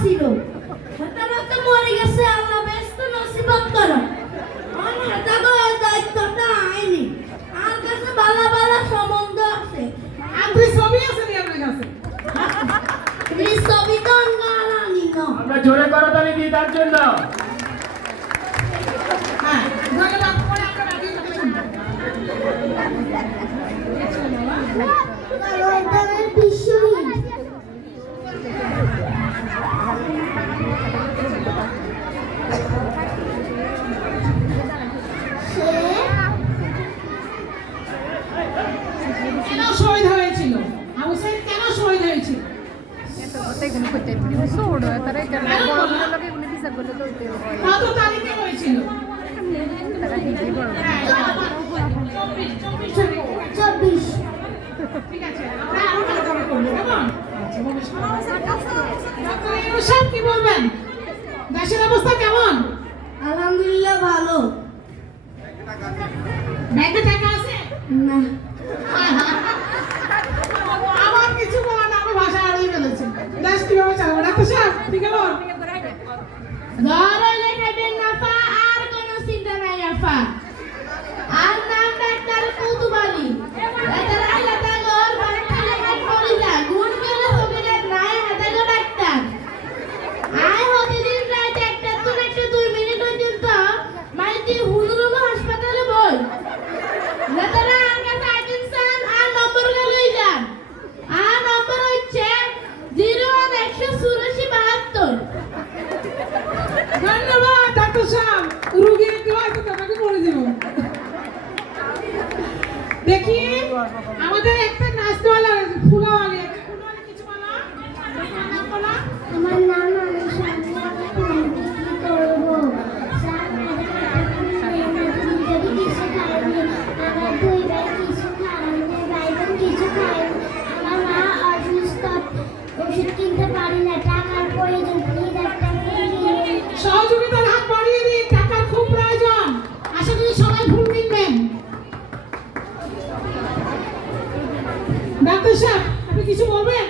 ছিল তারা তো মরে গেছে আল্লাহ ব্যস্ত নসিবত করো আমার তাগো দায়িত্বটা আইনি আর কাছে বালা বালা সম্বন্ধ আছে আপনি ছবি আছে নি আপনার কাছে এই ছবি তো আনি না আমরা জোরে করতালি দিই তার জন্য। হ্যাঁ ধন্যবাদ পরে আমরা রাজিও কথা শুনবো রোহিতের বিশ্বহীন কেন শহীদ হয়েছিল আবু সাইদ কেন শহীদ হয়েছিল কত তারিখে হয়েছিল 24 ঠিক আছে আমরা আরো আলোচনা করব কেমন ডক্টর ইউনূস সাহেব কি বলবেন দেশের অবস্থা কেমন আলহামদুলিল্লাহ ভালো ব্যাংকে টাকা আছে না আমার কিছু বলার না আমি ভাষা হারিয়ে ফেলেছি দেশ কিভাবে চালাবো ডাক্তার সাহেব ঠিক আছে ঘরে লেখাবেন নাফা আর কোনো চিন্তা নাই আফা আর নাম ডাক্তার কৌতুবালি এটা রাইলা তাগর বাড়িতে লেখা পড়ি যা গুণ গেলে সবিলে নাই হাতাগো ডাক্তার আয় হতে দিন রাত একটা তো একটা 2 মিনিট পর্যন্ত মাইতি হুজুরুল হাসপাতালে বল নেতারা আর কাছে আইতেন সান আর নম্বর লই যান আর নম্বর হচ্ছে 01184 ধন্যবাদ ডাক্তার সাহেব রোগীর দোয়াই তো তোমাকে বলে দেব দেখি আমাদের একটা নাচওয়ালা ফুলওয়ালি আছে ফুলওয়ালি কিছু বলো নাম বলো আমার নাম আনিশা আমি কি করব যদি কিছু খাইনি আমার দুই ভাই কিছু খাইনি ভাই বোন কিছু খাইনি আমার মা অসুস্থ ওষুধ কিনতে পারি না টাকার প্রয়োজন প্লিজ একটা সহযোগিতার হাত বাড়িয়ে দিন টাকার খুব প্রয়োজন আশা করি সবাই ভুল কিনবেন ডাক্তার সাহেব আপনি কিছু বলবেন